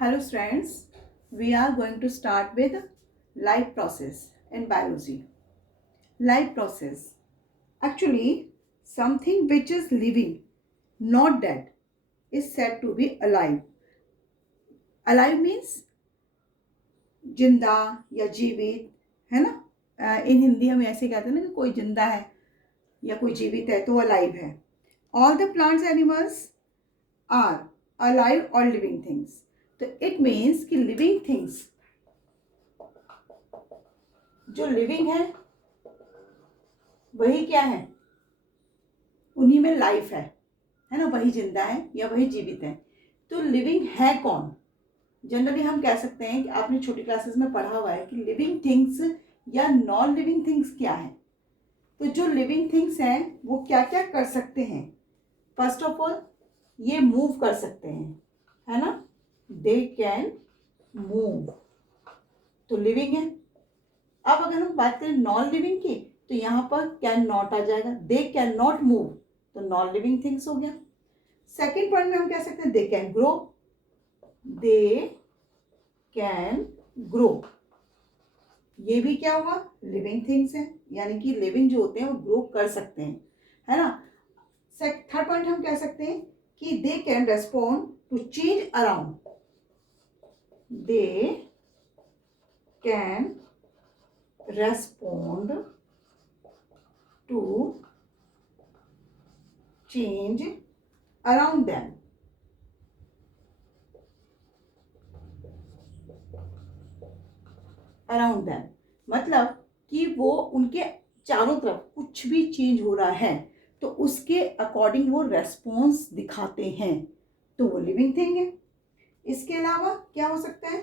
Hello friends, we are going to start with life process in biology. Life process. Actually, something which is living, not dead, is said to be alive. Alive means जिंदा या जीवित, है ना? इन हिंदी हम ऐसे कहते हैं ना कि कोई जिंदा है या कोई जीवित है तो वो अलाइव है. All the plants animals are alive or living things. तो it means कि living things जो लिविंग है वही क्या है, उन्हीं में लाइफ है ना, वही जिंदा है या वही जीवित है. तो लिविंग है कौन? जनरली हम कह सकते हैं कि आपने छोटी क्लासेस में पढ़ा हुआ है कि लिविंग थिंग्स या नॉन लिविंग थिंग्स क्या है. तो जो लिविंग थिंग्स हैं वो क्या क्या कर सकते हैं? फर्स्ट ऑफ ऑल ये मूव कर सकते हैं, है ना, दे कैन मूव, तो लिविंग है. अब अगर हम बात करें नॉन लिविंग की तो यहाँ पर कैन नॉट आ जाएगा, दे कैन नॉट मूव, तो नॉन लिविंग थिंग्स हो गया. सेकेंड पॉइंट में हम कह सकते हैं they can grow, they can grow, ये भी क्या हुआ, लिविंग थिंग्स है, यानी कि लिविंग जो होते हैं वो ग्रो कर सकते हैं, है ना. थर्ड पॉइंट हम कह सकते हैं कि they can respond to change around, they can respond to change around them. Around them मतलब कि वो उनके चारों तरफ कुछ भी चेंज हो रहा है तो उसके अकॉर्डिंग वो रेस्पॉन्स दिखाते हैं, तो वो लिविंग थिंग है. इसके अलावा क्या हो सकता है,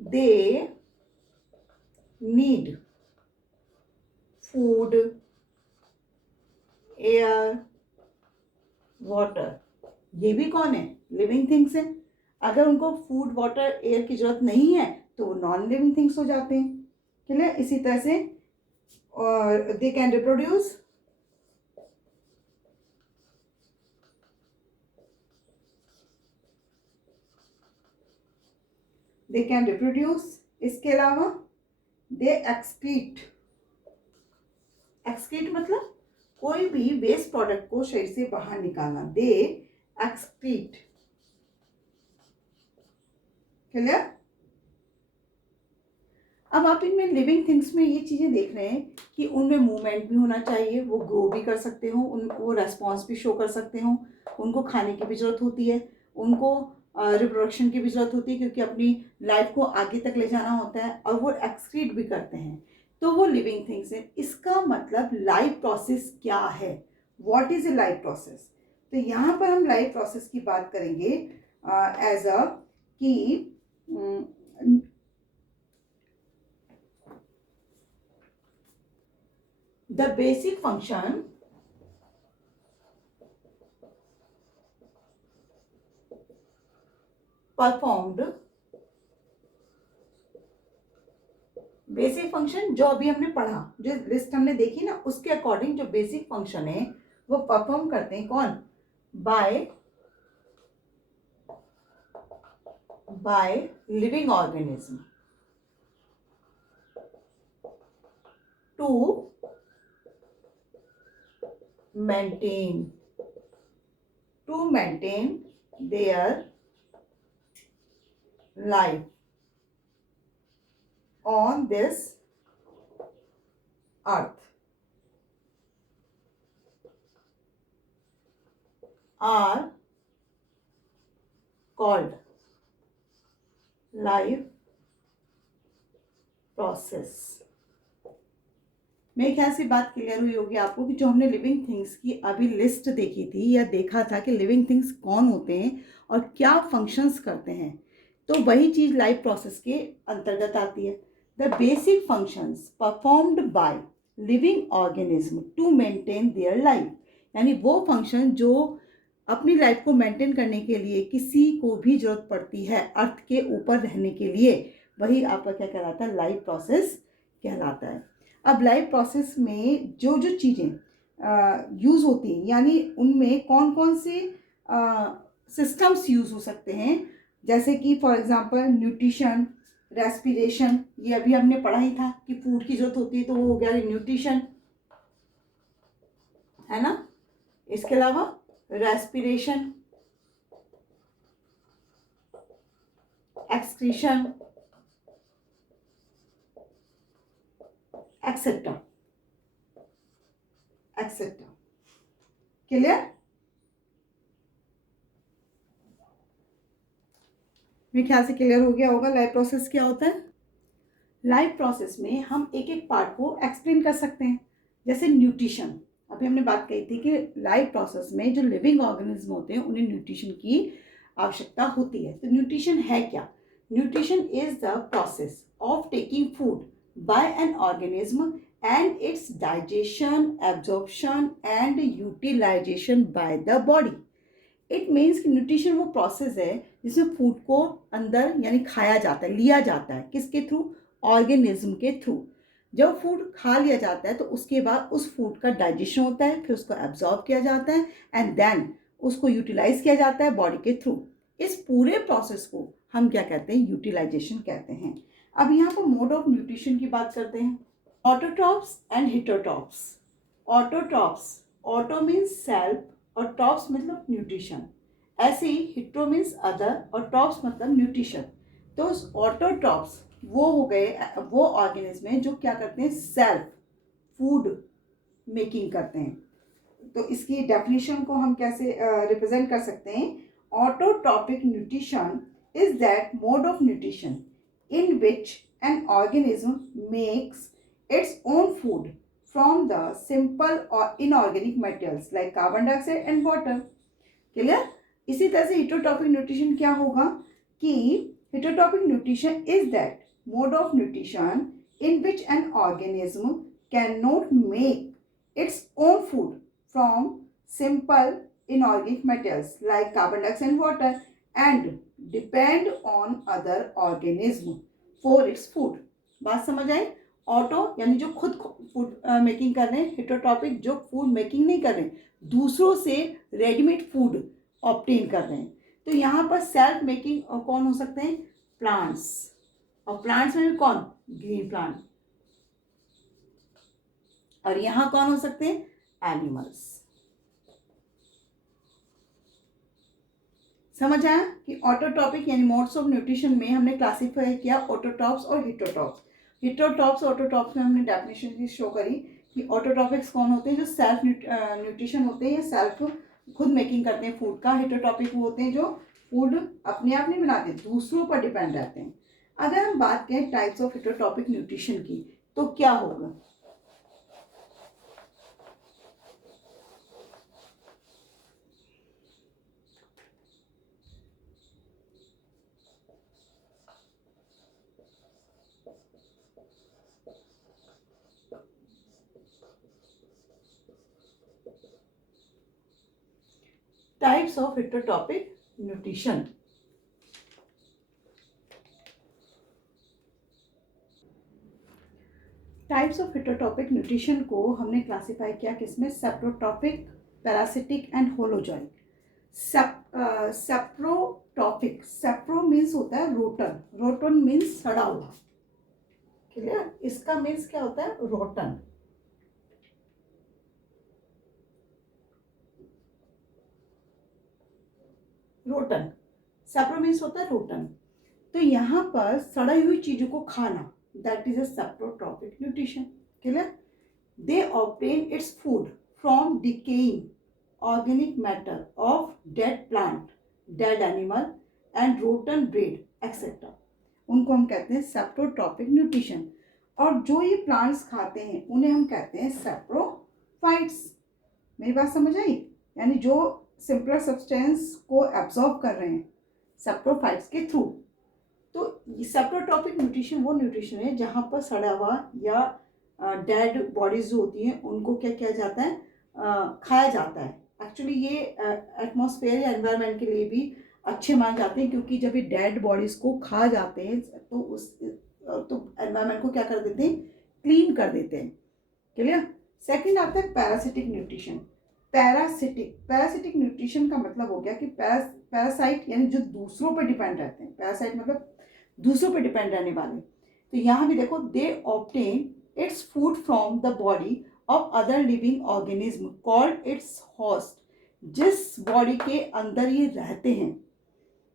they need food, air, water, ये भी कौन है, लिविंग थिंग्स है. अगर उनको फूड, वाटर, एयर की जरूरत नहीं है तो वो नॉन लिविंग थिंग्स हो जाते हैं. क्लियर. इसी तरह से और they can reproduce, they can reproduce. इसके अलावा दे एक्सक्रीट, एक्सक्रीट मतलब कोई भी वेस्ट प्रोडक्ट को शरीर से बाहर निकालना, दे एक्सक्रीट. क्लियर. अब आप इनमें लिविंग थिंग्स में ये चीजें देख रहे हैं कि उनमें मूवमेंट भी होना चाहिए, वो ग्रो भी कर सकते हो, वो रेस्पॉन्स भी शो कर सकते हो, उनको खाने की भी जरूरत होती है, उनको रिप्रोडक्शन की भी जरूरत होती है क्योंकि अपनी लाइफ को आगे तक ले जाना होता है, और वो एक्सक्रीट भी करते हैं, तो वो लिविंग थिंग्स है. इसका मतलब लाइफ प्रोसेस क्या है, what is a life process. तो यहाँ पर हम लाइफ प्रोसेस की बात करेंगे एज अ कि the basic function performed, basic function जो अभी हमने पढ़ा, जो लिस्ट हमने देखी ना, उसके अकॉर्डिंग जो बेसिक फंक्शन है वो परफॉर्म करते हैं कौन, by living organism to maintain their life on this earth are called life process. मेरे ख्याल से बात क्लियर हुई होगी आपको कि जो हमने लिविंग थिंग्स की अभी लिस्ट देखी थी या देखा था कि लिविंग थिंग्स कौन होते हैं और क्या फंक्शंस करते हैं, तो वही चीज़ लाइफ प्रोसेस के अंतर्गत आती है. The basic functions performed by living organism to maintain their life, यानी वो फंक्शन जो अपनी लाइफ को मेंटेन करने के लिए किसी को भी जरूरत पड़ती है अर्थ के ऊपर रहने के लिए, वही आपका क्या कहलाता है, लाइफ प्रोसेस कहलाता है. अब लाइफ प्रोसेस में जो जो चीज़ें यूज़ होती हैं, यानी उनमें कौन कौन से सिस्टम्स यूज़ हो सकते हैं, जैसे कि फॉर एग्जांपल न्यूट्रिशन, रेस्पिरेशन, ये अभी हमने पढ़ा ही था कि फूड की जरूरत होती है, तो वो हो गया न्यूट्रिशन, है ना। इसके अलावा respiration, excretion, etcetera etcetera. Clear? मेरे ख्याल से क्लियर हो गया होगा लाइफ प्रोसेस क्या होता है। लाइफ प्रोसेस में हम एक एक पार्ट को एक्सप्लेन कर सकते हैं। जैसे न्यूट्रिशन, अभी हमने बात कही थी कि लाइफ प्रोसेस में जो लिविंग ऑर्गेनिज्म होते हैं उन्हें न्यूट्रिशन की आवश्यकता होती है। तो न्यूट्रिशन है क्या? Nutrition is the process of taking food by an organism and its digestion, absorption and utilisation by the body. It means कि न्यूट्रिशन वो प्रोसेस है जिसमें फूड को अंदर यानी खाया जाता है, लिया जाता है। किसके थ्रू? ऑर्गेनिज्म के थ्रू। जब फूड खा लिया जाता है तो उसके बाद उस फूड का डाइजेशन होता है, फिर उसको एब्जॉर्ब किया जाता है एंड देन उसको यूटिलाइज किया जाता है बॉडी के थ्रू। इस पूरे प्रोसेस को हम क्या कहते हैं? यूटिलाइजेशन कहते हैं। अब यहाँ पर मोड ऑफ न्यूट्रिशन की बात करते हैं। Autotrophs and heterotrophs. Autotrophs, auto means self और टॉप्स मतलब न्यूट्रिशन। ऐसे ही हिट्रो मीन्स अदर और टॉप्स मतलब न्यूट्रिशन। तो ऑटोट्रॉप्स वो हो गए वो ऑर्गेनिज्म हैं जो क्या करते हैं? सेल्फ फूड मेकिंग करते हैं। तो इसकी डेफिनेशन को हम कैसे रिप्रेजेंट कर सकते हैं? Autotrophic nutrition is that mode of nutrition in which an organism makes its own food from the simple or inorganic materials like carbon dioxide and water. Clear? इसी तरह से heterotrophic nutrition क्या होगा कि heterotrophic nutrition is that mode of nutrition in which an organism cannot make its own food from simple inorganic materials like carbon dioxide and water and depend on other organism for its food. बात समझ आई? Auto यानी जो खुद food making कर रहे हैं, heterotrophic जो food making नहीं कर रहे हैं, दूसरों से रेडीमेड फूड ऑब्टेन कर रहे हैं। तो यहाँ पर सेल्फ मेकिंग कौन हो सकते हैं? प्लांट्स। और प्लांट्स में भी कौन? Green plant. और यहाँ कौन हो सकते हैं? एनिमल्स। समझ आया कि ऑटोट्रॉपिक यानी मोड्स ऑफ न्यूट्रिशन में हमने क्लासीफाई किया ऑटोट्रॉप्स और हिटोट्रॉप्स। हिटोट्रॉप्स और ऑटोट्रॉप्स में हमने डेफिनेशन भी शो करी कि ऑटोट्रॉपिक्स कौन होते हैं? जो सेल्फ न्यूट्रिशन होते हैं या सेल्फ खुद मेकिंग करते हैं फूड का। हिटोट्रॉपिक वो होते हैं जो फूड अपने आप नहीं बनाते, दूसरों पर डिपेंड रहते हैं। अगर हम बात करें टाइप्स ऑफ हिटोट्रॉपिक न्यूट्रिशन की तो क्या होगा? Types of heterotrophic nutrition. Types of heterotrophic nutrition को हमने क्लासिफाई किया किसमें? Saprotrophic, parasitic and holozoic. Saprotrophic, sapro means होता है रोटन, रोटन मीन्स सड़ा हुआ। क्लियर? इसका मीन्स क्या होता है? रोटन। रोटन, सेप्रो मीन्स होता है रोटन। तो यहाँ पर सड़ी हुई चीजों को खाना, that is a saprotrophic nutrition. Clear? They obtain its food from decaying organic matter of dead plant, dead animal and rotten bread etcetera. उनको हम कहते हैं सेप्रोट्रॉपिक न्यूट्रिशन। और जो ये प्लांट्स खाते हैं उन्हें हम कहते हैं सेप्रोफाइट्स। मेरी बात समझ आई? यानी जो सिंपलर सब्सटेंस को एब्जॉर्ब कर रहे हैं सेप्रोफाइट्स के थ्रू। तो सेप्रोट्रॉपिक न्यूट्रिशन वो न्यूट्रिशन है जहाँ पर सड़ा हुआ या डेड बॉडीज जो होती हैं उनको क्या किया जाता है? खाया जाता है। एक्चुअली ये एटमॉस्फेयर या एनवायरनमेंट के लिए भी अच्छे माने जाते हैं, क्योंकि जब ये डेड बॉडीज को खा जाते हैं तो एनवायरनमेंट को क्या कर देते हैं? क्लीन कर देते हैं। क्लियर? सेकंड आता है पैरासिटिक न्यूट्रिशन। पैरासिटिक न्यूट्रिशन का मतलब हो गया कि पैरासाइट यानी जो दूसरों पर डिपेंड रहते हैं, पैरासाइट मतलब दूसरों पर डिपेंड रहने वाले। तो यहाँ भी देखो, they obtain its food from the body of other living organism called its host. जिस बॉडी के अंदर ये रहते हैं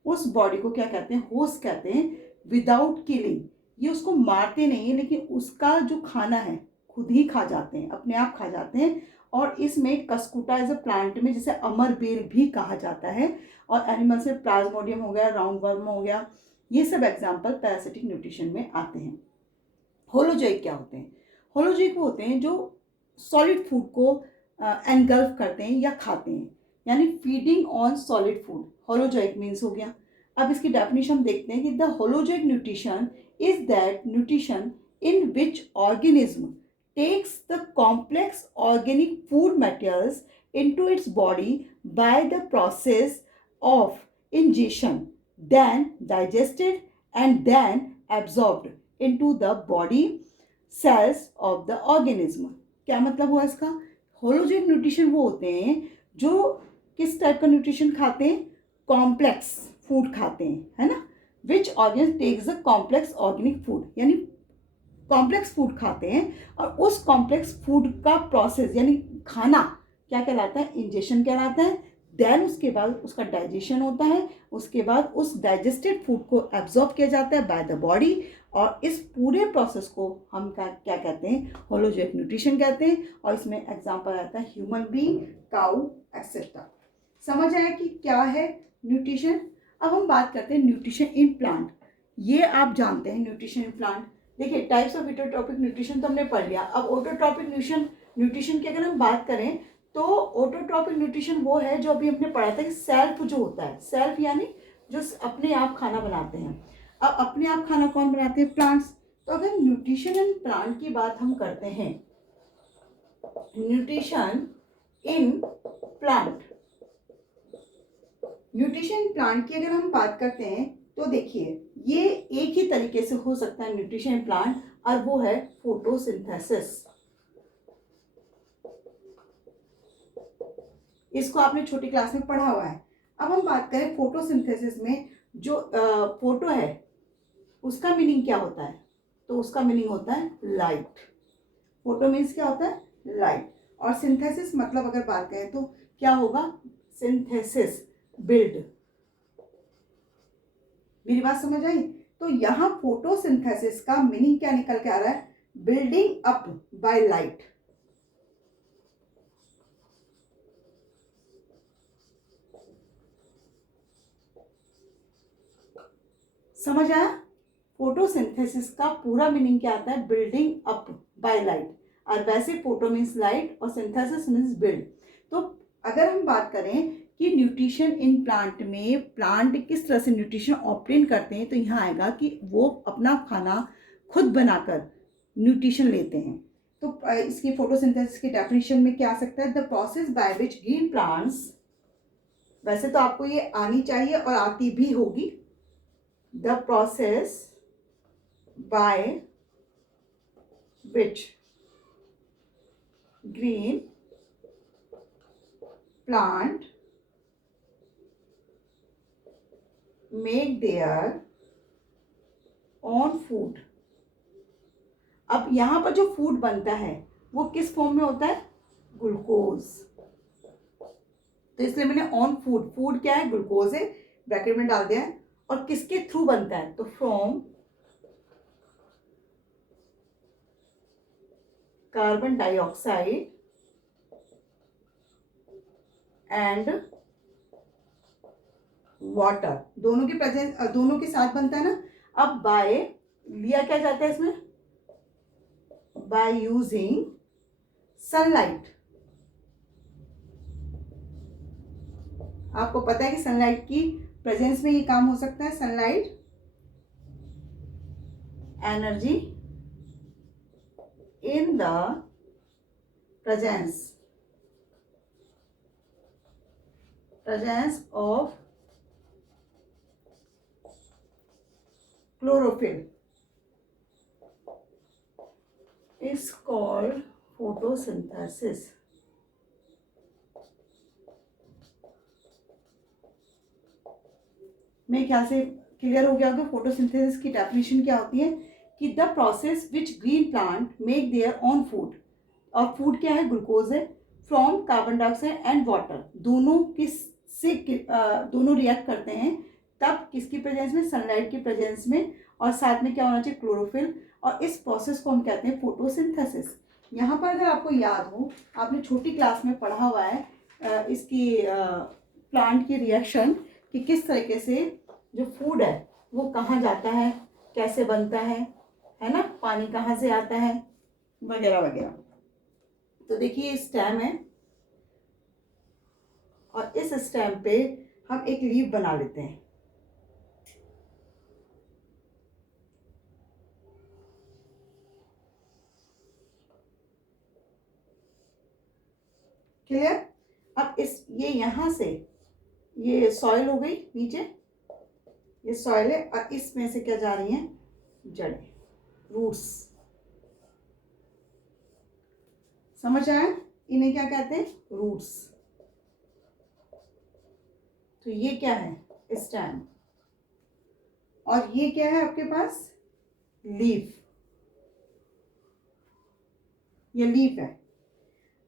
उस बॉडी को क्या कहते हैं, होस्ट कहते हैं, विदाउट किलिंग। ये उसको मारते नहीं है, लेकिन उसका जो खाना है खुद ही खा जाते हैं, अपने आप खा जाते हैं। और इसमें कस्कुटा एज अ प्लांट में जिसे अमर बेल भी कहा जाता है, और एनिमल से प्लाज्मोडियम हो गया, राउंड वर्म हो गया, ये सब एग्जाम्पल पैरासिटिक न्यूट्रिशन में आते हैं। होलोजोइक क्या होते हैं? होलोजोइक वो होते हैं जो सॉलिड फूड को एनगल्फ करते हैं या खाते हैं, यानी feeding on solid food, holozoic means हो गया। अब इसकी डेफिनेशन देखते हैं कि the holozoic nutrition is that nutrition in which organism takes the complex organic food materials into its body by the process of ingestion, then digested and then absorbed into the body cells of the organism। क्या मतलब हुआ इसका? Holozoic nutrition वो होते हैं जो किस type का न्यूट्रिशन खाते हैं? कॉम्प्लेक्स फूड खाते हैं, है ना। Which organism takes the complex organic food, यानी कॉम्प्लेक्स फूड खाते हैं, और उस कॉम्प्लेक्स फूड का प्रोसेस यानी खाना क्या कहलाता है? इंजेशन कहलाता है। देन उसके बाद उसका डाइजेशन होता है, उसके बाद उस डाइजेस्टेड फूड को एब्जॉर्ब किया जाता है बाय द बॉडी, और इस पूरे प्रोसेस को हम क्या कहते हैं? होलोजोइक न्यूट्रिशन कहते हैं। और इसमें एग्जाम्पल आता है ह्यूमन बीइंग, काऊ एक्सेट्रा। समझ आया कि क्या है न्यूट्रिशन? अब हम बात करते हैं न्यूट्रिशन इन प्लांट। ये आप जानते हैं न्यूट्रिशन इन प्लांट। देखिए, टाइप्स ऑफ ऑटोट्रॉपिक न्यूट्रिशन तो हमने पढ़ लिया। अब ऑटोट्रॉपिक न्यूट्रिशन की अगर हम बात करें तो ऑटोट्रॉपिक न्यूट्रिशन वो है जो अभी हमने पढ़ा था कि सेल्फ जो होता है, सेल्फ यानी जो अपने आप खाना बनाते हैं। अब अपने आप खाना कौन बनाते हैं? प्लांट्स। तो अगर न्यूट्रिशन इन प्लांट की बात हम करते हैं, nutrition in plant, nutrition plant की अगर हम बात करते हैं तो देखिए, ये एक ही तरीके से हो सकता है न्यूट्रिशन प्लांट, और वो है फोटोसिंथेसिस। इसको आपने छोटी क्लास में पढ़ा हुआ है। अब हम बात करें फोटोसिंथेसिस में, जो फोटो है उसका मीनिंग क्या होता है? तो उसका मीनिंग होता है लाइट। फोटो मीन्स क्या होता है? लाइट। और सिंथेसिस मतलब अगर बात करें तो क्या होगा? Synthesis, build. मेरी बात समझ आई? तो यहाँ फोटोसिंथेसिस का मीनिंग क्या निकल के आ रहा है? Building up by light. समझ आया? फोटोसिंथेसिस का पूरा मीनिंग क्या आता है? Building up by light. और वैसे फोटो मीन्स लाइट और सिंथेसिस मीन्स बिल्ड। तो अगर हम बात करें कि न्यूट्रिशन इन प्लांट में प्लांट किस तरह से न्यूट्रिशन ऑब्टेन करते हैं, तो यहाँ आएगा कि वो अपना खाना खुद बनाकर न्यूट्रिशन लेते हैं। तो इसकी फोटोसिंथेसिस की डेफिनेशन में क्या आ सकता है? The process by which green plants, वैसे तो आपको ये आनी चाहिए और आती भी होगी, the process by which green plant make their own food. अब यहां पर जो फूड बनता है वो किस फॉर्म में होता है? ग्लूकोज। तो इसलिए मैंने ऑन फूड, फूड क्या है? ग्लूकोज है, ब्रैकेट में डाल दिया है। और किसके थ्रू बनता है? तो from carbon dioxide and water, दोनों के प्रेजेंस, दोनों के साथ बनता है ना। अब बाय लिया क्या जाता है इसमें? By using sunlight. आपको पता है कि सनलाइट की प्रेजेंस में ये काम हो सकता है। Sunlight energy in the presence of chlorophyll is called photosynthesis। मेरे ख्याल से क्लियर हो गया होगा फोटोसिंथेसिस की डेफिनेशन क्या होती है कि the process which green plant make their own food, और फूड क्या है, ग्लूकोज है, from carbon dioxide and water, दोनों किस से दोनों रिएक्ट करते हैं तब किसकी प्रेजेंस में, सनलाइट की प्रेजेंस में, और साथ में क्या होना चाहिए, क्लोरोफिल, और इस प्रोसेस को हम कहते हैं फोटोसिंथेसिस। यहाँ पर अगर आपको याद हो, आपने छोटी क्लास में पढ़ा हुआ है इसकी प्लांट की रिएक्शन कि किस तरीके से जो फूड है वो कहाँ जाता है, कैसे बनता है ना, पानी कहाँ से आता है, वगैरह वगैरह। तो देखिए स्टेम है और इस स्टेम पे हम एक लीफ बना लेते हैं। क्लियर। अब इस ये यहाँ से ये सॉइल हो गई नीचे, ये सॉइल है, और इसमें से क्या जा रही हैं, जड़ें, रूट्स। समझ आया, इन्हें क्या कहते हैं, रूट्स। तो ये क्या है, स्टेम, और ये क्या है आपके पास, लीफ, ये लीफ है।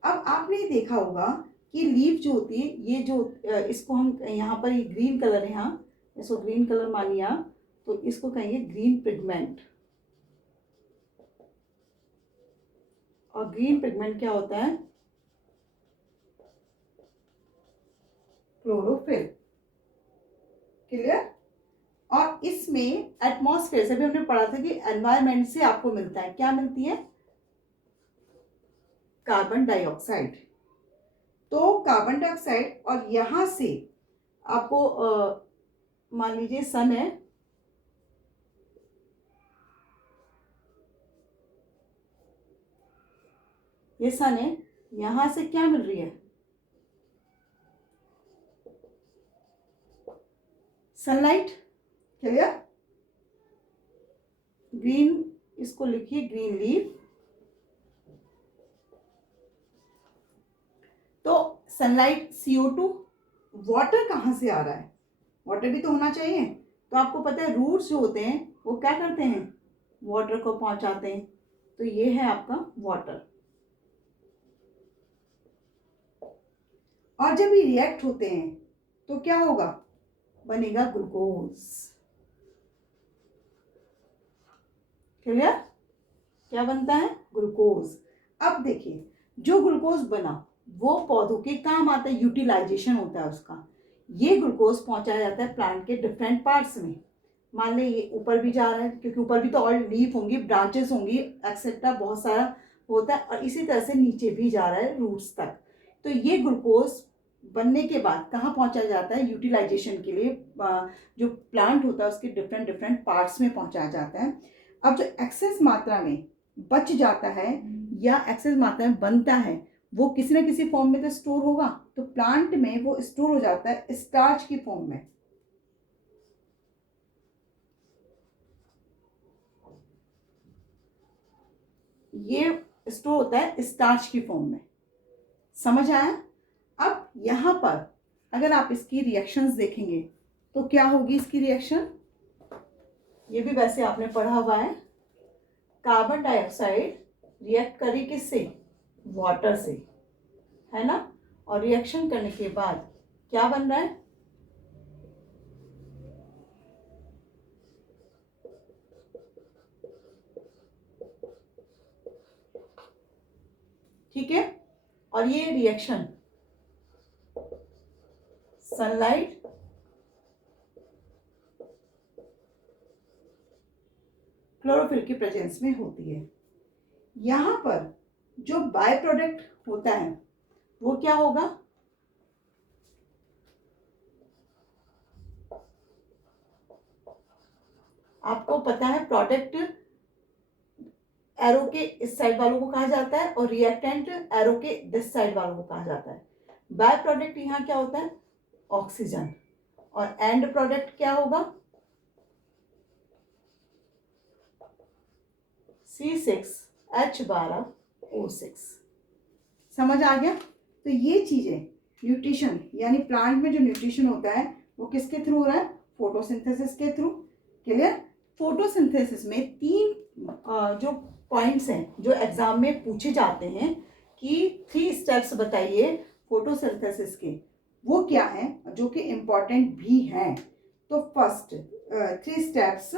अब आपने देखा होगा कि लीफ जो होती है, ये जो इसको हम यहाँ पर ये ग्रीन कलर है, यहाँ इसको ग्रीन कलर मानिए आप, तो इसको कहेंगे ग्रीन पिगमेंट। और ग्रीन पिगमेंट क्या होता है, क्लोरोफिल। क्लियर। और इसमें एटमॉस्फेयर से भी हमने पढ़ा था कि एनवायरनमेंट से आपको मिलता है, क्या मिलती है, कार्बन डाइऑक्साइड। तो कार्बन डाइऑक्साइड, और यहां से आपको मान लीजिए सन है, ये सन है, यहां से क्या मिल रही है, सनलाइट। क्लियर। ग्रीन, इसको लिखिए ग्रीन लीफ। तो सनलाइट, CO2, वाटर कहाँ से आ रहा है, वाटर भी तो होना चाहिए। तो आपको पता है रूट्स जो होते हैं वो क्या करते हैं, वाटर को पहुंचाते हैं। तो ये है आपका वाटर। और जब ये रिएक्ट होते हैं तो क्या होगा, बनेगा ग्लूकोज। क्लियर। क्या बनता है, ग्लूकोज। अब देखिए जो ग्लूकोज बना वो पौधों के काम आता है, यूटिलाइजेशन होता है उसका। ये ग्लूकोज पहुंचाया जाता है प्लांट के डिफरेंट पार्ट्स में। मान ले ये ऊपर भी जा रहा है, क्योंकि ऊपर भी तो और लीफ होंगी, ब्रांचेस होंगी, एक्सेट्रा बहुत सारा होता है, और इसी तरह से नीचे भी जा रहा है रूट्स तक। तो ये ग्लूकोज बनने के बाद कहाँ पहुंचाया जाता है, यूटिलाइजेशन के लिए जो प्लांट होता है उसके डिफरेंट डिफरेंट पार्ट्स में पहुंचाया जाता है। अब जो एक्सेस मात्रा में बच जाता है या एक्सेस मात्रा में बनता है वो किसी न किसी फॉर्म में तो स्टोर होगा। तो प्लांट में वो स्टोर हो जाता है स्टार्च की फॉर्म में। ये स्टोर होता है स्टार्च की फॉर्म में। समझ आया। अब यहाँ पर अगर आप इसकी रिएक्शंस देखेंगे तो क्या होगी इसकी रिएक्शन, ये भी वैसे आपने पढ़ा हुआ है। कार्बन डाइऑक्साइड रिएक्ट करी किससे, वाटर से, है ना। और रिएक्शन करने के बाद क्या बन रहा है, ठीक है। और ये रिएक्शन सनलाइट, क्लोरोफिल की प्रेजेंस में होती है। यहां पर जो बाय प्रोडक्ट होता है वो क्या होगा, आपको पता है प्रोडक्ट एरो के इस साइड वालों को कहा जाता है और रिएक्टेंट एरो के दिस साइड वालों को कहा जाता है। बाय प्रोडक्ट यहाँ क्या होता है, ऑक्सीजन, और एंड प्रोडक्ट क्या होगा, C6H12O6। समझ आ गया। तो ये चीजें न्यूट्रिशन, यानी प्लांट में जो न्यूट्रिशन होता है वो किसके थ्रू हो रहा है, फोटोसिंथेसिस के थ्रू। क्लियर? फोटोसिंथेसिस में 3 जो पॉइंट्स हैं जो एग्जाम में पूछे जाते हैं कि 3 स्टेप्स बताइए फोटोसिंथेसिस के, वो क्या है जो कि इम्पॉर्टेंट भी हैं। तो फर्स्ट 3 स्टेप्स,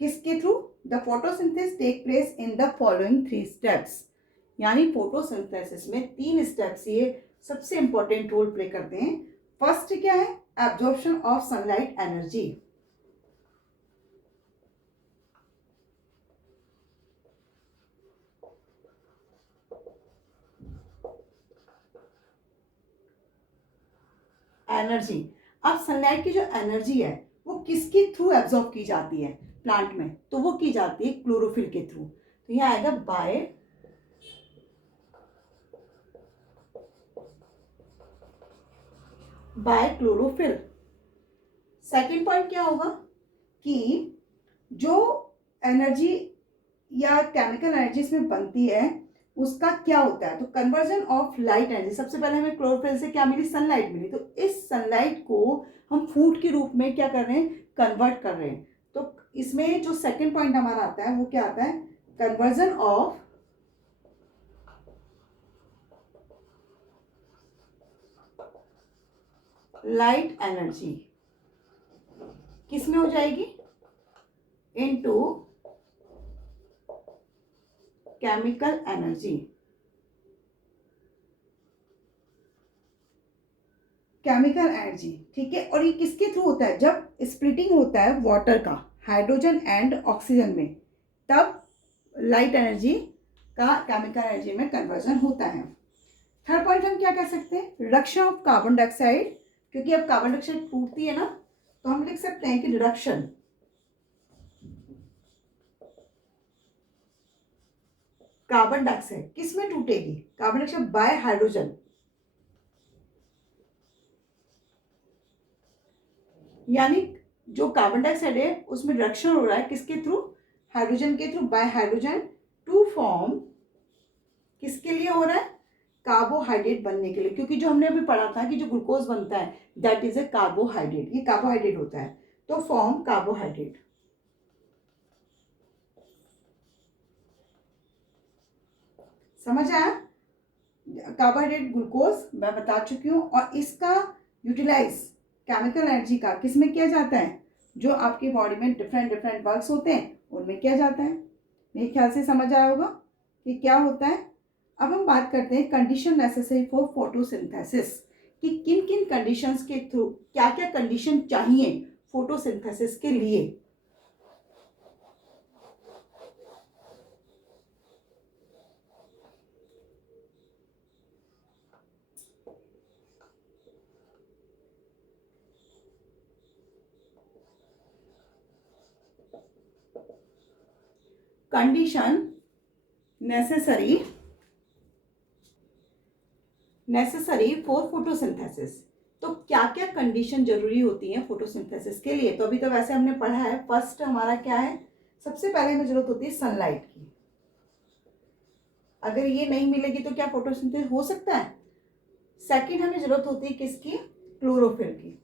किसके through? The photosynthesis take place in the following 3 steps. यानी फोटोसिंथेसिस में 3 स्टेप्स ये सबसे इंपॉर्टेंट रोल प्ले करते हैं। फर्स्ट क्या है? Absorption of sunlight energy. Energy, अब सनलाइट की जो एनर्जी है वो किसके थ्रू एब्जॉर्ब की जाती है प्लांट में? तो वो की जाती है क्लोरोफिल के थ्रू। तो यह आएगा बाय क्लोरोफिल। सेकेंड पॉइंट क्या होगा कि जो एनर्जी या केमिकल एनर्जी इसमें बनती है उसका क्या होता है? तो कन्वर्जन ऑफ लाइट एनर्जी। सबसे पहले हमें क्लोरोफिल से क्या मिली? सनलाइट मिली। तो इस सनलाइट को हम फूड के रूप में क्या कर रहे हैं? कन्वर्ट कर रहे हैं। तो इसमें जो सेकंड पॉइंट हमारा आता है वो क्या आता है? कन्वर्जन ऑफ लाइट एनर्जी किस में हो जाएगी? Into chemical energy. Chemical energy, ठीक है। और ये किसके थ्रू होता है? जब स्प्लिटिंग होता है वाटर का हाइड्रोजन एंड ऑक्सीजन में, तब लाइट एनर्जी का केमिकल एनर्जी में कन्वर्जन होता है। थर्ड पॉइंट हम क्या कह सकते हैं? रिडक्शन ऑफ कार्बन डाइऑक्साइड, क्योंकि अब कार्बन डाइऑक्साइड टूटती है ना, तो हम लिख सकते हैं कि रिडक्शन कार्बन डाइऑक्साइड किस में टूटेगी? Carbon dioxide by hydrogen. यानी जो कार्बन डाइऑक्साइड है उसमें रिडक्शन हो रहा है किसके थ्रू? हाइड्रोजन के through, by hydrogen to form, किसके लिए हो रहा है? कार्बोहाइड्रेट बनने के लिए। क्योंकि जो हमने अभी पढ़ा था कि जो ग्लूकोज बनता है दैट इज ए कार्बोहाइड्रेट, ये कार्बोहाइड्रेट होता है। तो फॉर्म कार्बोहाइड्रेट। समझ आया? कार्बोहाइड्रेट ग्लूकोज मैं बता चुकी हूँ। और इसका यूटिलाइज केमिकल एनर्जी का किस में किया जाता है? जो आपकी बॉडी में डिफरेंट डिफरेंट वर्क्स होते हैं उनमें किया जाता है। मेरे ख्याल से समझ आया होगा कि क्या होता है। अब हम बात करते हैं कंडीशन नेसेसरी फॉर फोटोसिंथेसिस, कि किन किन कंडीशंस के थ्रू क्या क्या कंडीशन चाहिए फोटोसिंथेसिस के लिए। Condition necessary for photosynthesis. तो क्या क्या कंडीशन जरूरी होती है फोटोसिंथेसिस के लिए? तो अभी तो वैसे हमने पढ़ा है। फर्स्ट हमारा क्या है? सबसे पहले हमें जरूरत होती है सनलाइट की। अगर ये नहीं मिलेगी तो क्या फोटोसिंथेसिस हो सकता है? सेकंड हमें जरूरत होती है किसकी? क्लोरोफिल की।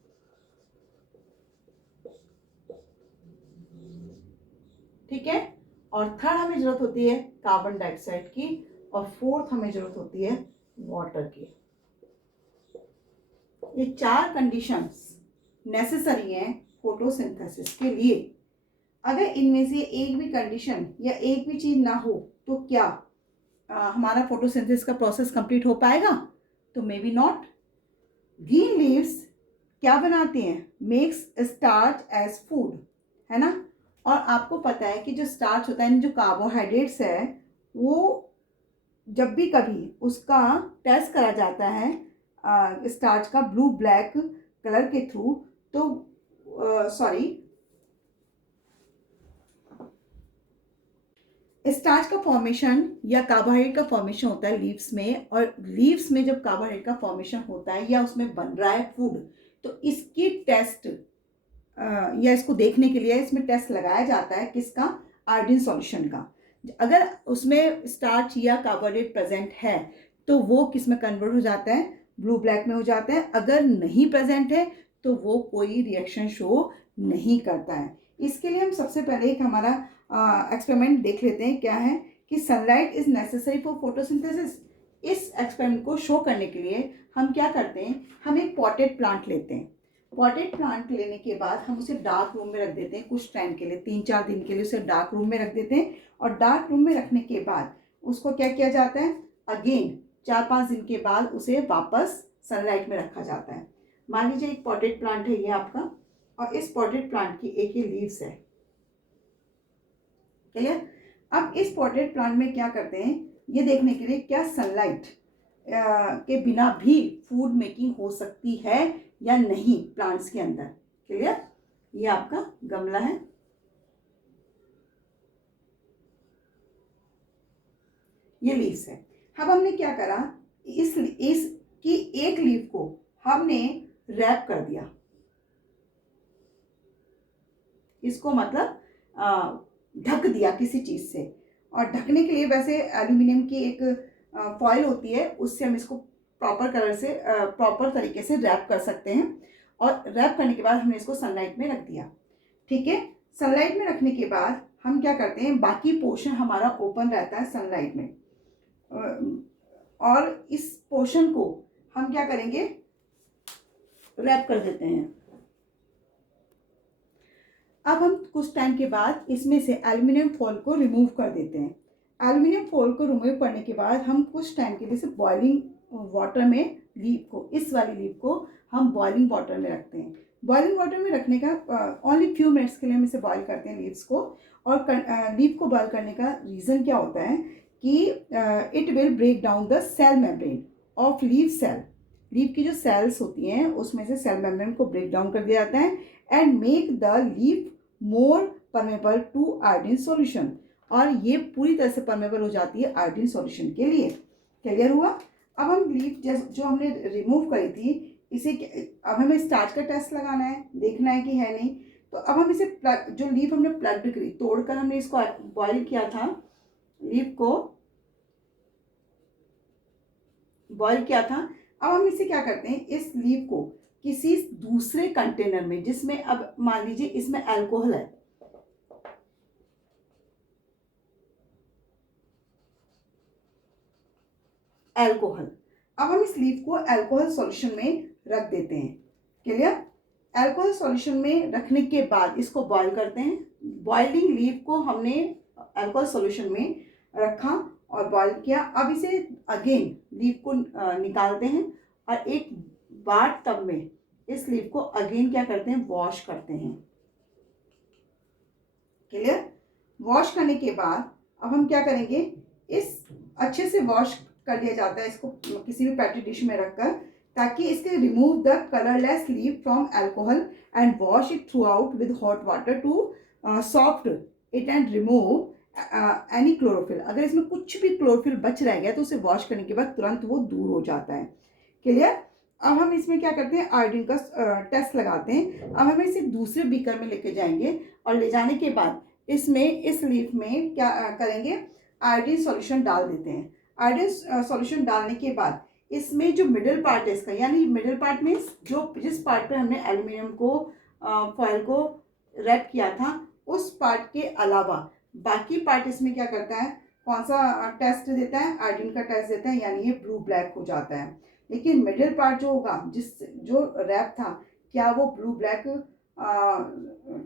ठीक है। और थर्ड हमें जरूरत होती है कार्बन डाइऑक्साइड की। और फोर्थ हमें जरूरत होती है वाटर की। ये 4 कंडीशंस नेसेसरी हैं फोटोसिंथेसिस के लिए। अगर इनमें से एक भी कंडीशन या एक भी चीज ना हो तो क्या हमारा फोटोसिंथेसिस का प्रोसेस कंप्लीट हो पाएगा? तो may be not. Green leaves क्या बनाते हैं? मेक्स स्टार्च एज फूड, है ना। और आपको पता है कि जो स्टार्च होता है, जो कार्बोहाइड्रेट्स है, वो जब भी कभी उसका टेस्ट करा जाता है स्टार्च का ब्लू ब्लैक कलर के थ्रू, तो स्टार्च का फॉर्मेशन या कार्बोहाइड्रेट का फॉर्मेशन होता है लीव्स में। और लीव्स में जब कार्बोहाइड्रेट का फॉर्मेशन होता है या उसमें बन रहा है फूड, तो इसकी टेस्ट या इसको देखने के लिए इसमें टेस्ट लगाया जाता है किसका? आयोडीन सॉल्यूशन का। अगर उसमें स्टार्च या कार्बोहाइड्रेट प्रेजेंट है तो वो किस में कन्वर्ट हो जाता है, ब्लू ब्लैक में हो जाता है। अगर नहीं प्रेजेंट है तो वो कोई रिएक्शन शो नहीं करता है। इसके लिए हम सबसे पहले एक हमारा एक्सपेरिमेंट देख लेते हैं क्या है कि sunlight is necessary for photosynthesis. इस एक्सपेरिमेंट को शो करने के लिए हम क्या करते हैं, हम एक पॉटेड प्लांट लेते हैं। पॉटेड प्लांट लेने के बाद हम उसे डार्क रूम में रख देते हैं कुछ टाइम के लिए, 3-4 दिन के लिए उसे डार्क रूम में रख देते हैं। और डार्क रूम में रखने के बाद उसको क्या किया जाता है, अगेन 4-5 दिन के बाद उसे वापस सनलाइट में रखा जाता है। मान लीजिए एक पॉटेड प्लांट है ये आपका, और इस पॉटेड प्लांट की एक ही लीव्स है, क्लियर। अब इस पॉटेड प्लांट में क्या करते हैं, ये देखने के लिए क्या सनलाइट के बिना भी फूड मेकिंग हो सकती है या नहीं प्लांट्स के अंदर, क्लियर। ये आपका गमला है, ये लीव्स है। अब हमने क्या करा, इसकी एक लीफ को हमने रैप कर दिया, इसको मतलब ढक दिया किसी चीज से। और ढकने के लिए वैसे एल्यूमिनियम की एक फॉइल होती है, उससे हम इसको प्रॉपर तरीके से रैप कर सकते हैं। और रैप करने के बाद हमने इसको सनलाइट में रख दिया, ठीक है। सनलाइट में रखने के बाद हम क्या करते हैं, बाकी पोर्शन हमारा ओपन रहता है सनलाइट में, और इस पोर्शन को हम क्या करेंगे, रैप कर देते हैं। अब हम कुछ टाइम के बाद इसमें से एल्यूमिनियम फॉइल को रिमूव कर देते हैं। एल्यूमिनियम फॉइल को रिमूव करने के बाद हम कुछ टाइम के लिए से बॉइलिंग वाटर में लीफ को, इस वाली लीफ को हम बॉइलिंग वाटर में रखते हैं। बॉइलिंग वाटर में रखने का ओनली फ्यू मिनट्स के लिए हम इसे बॉयल करते हैं लीव्स को। और लीफ को बॉयल करने का रीज़न क्या होता है कि it will break down the cell membrane of leaf cell. Leaf की जो सेल्स होती हैं उसमें से सेल मेम्ब्रेन को ब्रेक डाउन कर दिया जाता है and make the leaf more permeable to iodine solution. और ये पूरी तरह से परमेबल हो जाती है आयोडीन सॉल्यूशन के लिए, क्लियर हुआ। अब हम लीफ जो हमने रिमूव करी थी इसे, अब हमें स्टार्च का टेस्ट लगाना है, देखना है कि है नहीं। तो अब हम इसे जो लीफ हमने प्लग्ड करी, तोड़कर हमने इसको बॉयल किया था, लीफ को बॉयल किया था। अब हम इसे क्या करते हैं, इस लीफ को किसी दूसरे कंटेनर में, जिसमें अब मान लीजिए इसमें अल्कोहल है, अल्कोहल। अब हम इस लीफ को अल्कोहल सॉल्यूशन में रख देते हैं, क्लियर। अल्कोहल सॉल्यूशन में रखने के बाद इसको बॉईल करते हैं। बॉइलिंग लीफ को हमने अल्कोहल सॉल्यूशन में रखा और बॉईल किया। अब इसे अगेन लीफ को निकालते हैं और एक बार टब में इस लीफ को अगेन क्या करते हैं, वॉश करते हैं, क्लियर। वॉश करने के बाद अब हम क्या करेंगे, इस अच्छे से वॉश कर लिया जाता है इसको किसी भी पैटी डिश में रखकर, ताकि इसके remove the colourless leaf from alcohol and wash it throughout with hot water to soft it and remove any chlorophyll. अगर इसमें कुछ भी क्लोरोफिल बच रह गया तो उसे वॉश करने के बाद तुरंत वो दूर हो जाता है, क्लियर। अब हम इसमें क्या करते हैं, आयोडीन का टेस्ट लगाते हैं। अब हम इसे दूसरे बीकर में लेके जाएंगे और ले जाने के बाद इसमें इस लीफ में क्या करेंगे, आयोडीन सॉल्यूशन डाल देते हैं। आयोडीन सॉल्यूशन डालने के बाद इसमें जो मिडिल पार्ट है इसका, यानी मिडिल पार्ट मीन्स जो जिस पार्ट पे हमने एल्यूमिनियम को फॉयल को रैप किया था उस पार्ट के अलावा बाकी पार्ट इसमें क्या करता है, कौन सा टेस्ट देता है, आयोडीन का टेस्ट देता है, यानी ये ब्लू ब्लैक हो जाता है। लेकिन मिडिल पार्ट जो होगा, जो रैप था, क्या वो ब्लू ब्लैक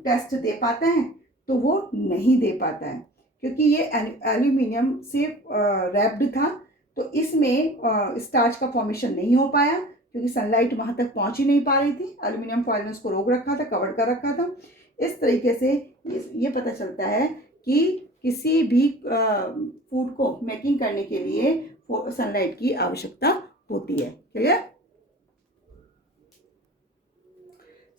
टेस्ट दे पाता है, तो वो नहीं दे पाता है, क्योंकि ये एल्यूमिनियम से रैप्ड था। तो इसमें स्टार्च का फॉर्मेशन नहीं हो पाया, क्योंकि सनलाइट वहाँ तक पहुँच ही नहीं पा रही थी, एल्यूमिनियम फॉइल ने उसको रोक रखा था, कवर कर रखा था। इस तरीके से ये पता चलता है कि किसी भी फूड को मेकिंग करने के लिए सनलाइट की आवश्यकता होती है, क्लियर।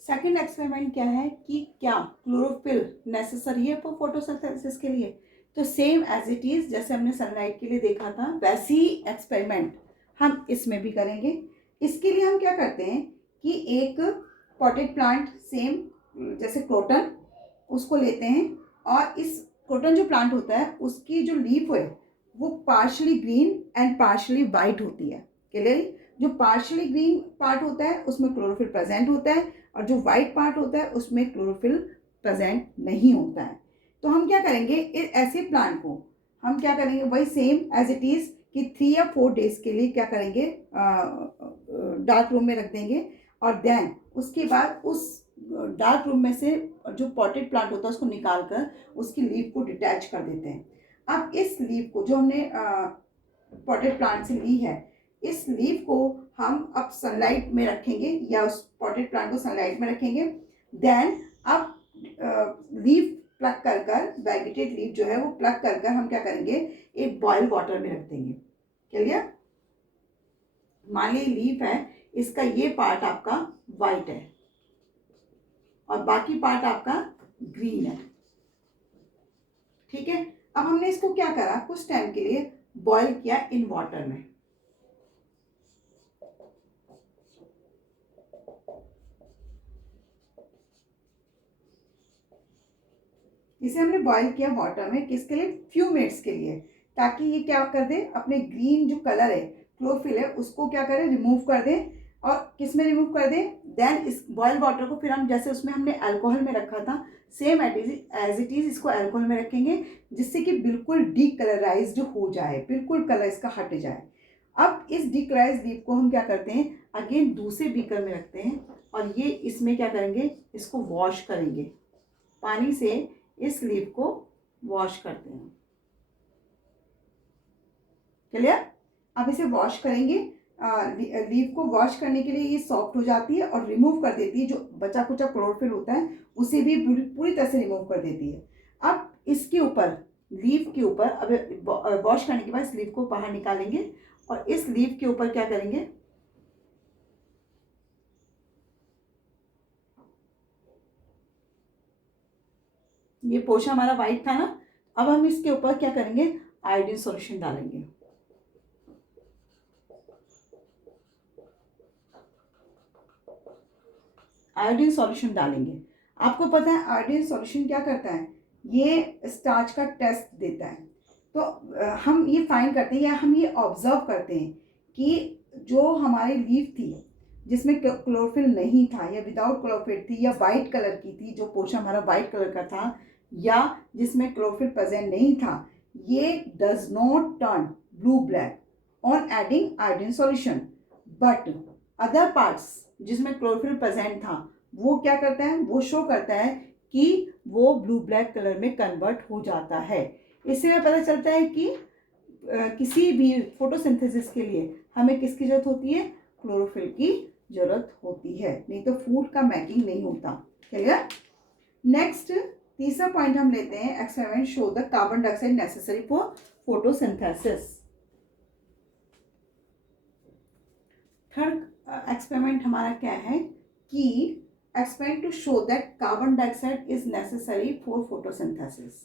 सेकंड एक्सपेरिमेंट क्या है कि क्या क्लोरोफिल नेसेसरी है फॉर फोटोसिंथेसिस के लिए। तो सेम एज इट इज, जैसे हमने सनलाइट के लिए देखा था वैसी ही एक्सपेरिमेंट हम इसमें भी करेंगे। इसके लिए हम क्या करते हैं कि एक पॉटेड प्लांट सेम जैसे क्रोटन उसको लेते हैं और इस क्रोटन जो प्लांट होता है उसकी जो लीफ है वो partially green and partially white होती है। क्लियर? जो पार्शली ग्रीन पार्ट होता है उसमें क्लोरोफिल प्रेजेंट होता है और जो वाइट पार्ट होता है उसमें क्लोरोफिल प्रेजेंट नहीं होता है। तो हम क्या करेंगे, ऐसे प्लांट को हम क्या करेंगे, वही सेम एज इट इज़ कि 3 या 4 डेज के लिए क्या करेंगे, डार्क रूम में रख देंगे और देन उसके बाद उस डार्क रूम में से जो पॉटेड प्लांट होता है उसको निकाल कर उसकी लीफ को डिटैच कर देते हैं। अब इस लीफ को जो हमने पॉटेड प्लांट से ली है, इस लीफ को हम अब सनलाइट में रखेंगे या उस पॉटेड प्लांट को सनलाइट में रखेंगे। देन अब लीफ प्लग कर कर, वेजिटेड लीफ जो है वो प्लग कर कर हम क्या करेंगे, एक बॉयल वाटर में रख देंगे। क्लियर? मान ली लीफ है, इसका ये पार्ट आपका वाइट है और बाकी पार्ट आपका ग्रीन है। ठीक है? अब हमने इसको क्या करा, कुछ टाइम के लिए बॉयल किया इन वाटर में। इसे हमने बॉईल किया वाटर में, किसके लिए, फ्यू मिनट्स के लिए, ताकि ये क्या कर दे, अपने ग्रीन जो कलर है क्लोरोफिल है उसको क्या करें, रिमूव कर दे। और किस में रिमूव कर दे, देन इस बॉयल वाटर को फिर हम जैसे उसमें हमने अल्कोहल में रखा था सेम एज इट इज इसको अल्कोहल में रखेंगे, जिससे कि बिल्कुल डीकलराइज्ड हो जाए, बिल्कुल कलर इसका हट जाए। अब इस डीकलराइज्ड लीफ को हम क्या करते हैं, अगेन दूसरे बीकर में रखते हैं और ये इसमें क्या करेंगे, इसको वॉश करेंगे पानी से, इस लीफ को वॉश करते हैं। क्लियर? अब इसे वॉश करेंगे, लीफ को वॉश करने के लिए ये सॉफ्ट हो जाती है और रिमूव कर देती है, जो बचा कुचा क्लोरोफिल होता है उसे भी पूरी तरह से रिमूव कर देती है। अब इसके ऊपर, लीफ के ऊपर, अब वॉश करने के बाद इस लीफ को बाहर निकालेंगे और इस लीफ के ऊपर क्या करेंगे, ये पोर्शन हमारा वाइट था ना, अब हम इसके ऊपर क्या करेंगे, आयोडीन सॉल्यूशन डालेंगे। आयोडीन सॉल्यूशन डालेंगे। आपको पता है आयोडीन सॉल्यूशन क्या करता है, ये स्टार्च का टेस्ट देता है। तो हम ये फाइंड करते हैं या हम ये ऑब्जर्व करते हैं कि जो हमारी लीफ थी जिसमें क्लोरोफिल नहीं था या विदाउट क्लोरोफिल थी या वाइट कलर की थी, जो पोर्शन हमारा वाइट कलर का था या जिसमें क्लोरोफिल प्रेजेंट नहीं था, ये does not turn blue black on adding iodine solution, but other parts जिसमें क्लोरोफिल प्रेजेंट था वो क्या करता है, वो शो करता है कि वो ब्लू ब्लैक कलर में कन्वर्ट हो जाता है। इससे हमें पता चलता है कि किसी भी फोटोसिंथेसिस के लिए हमें किसकी जरूरत होती है, क्लोरोफिल की जरूरत होती है, नहीं तो फूड का मेकिंग नहीं होता। क्लियर? नेक्स्ट तीसरा पॉइंट हम लेते हैं, experiment show the carbon dioxide necessary for photosynthesis. Third experiment हमारा क्या है कि experiment to show that carbon dioxide is necessary for photosynthesis.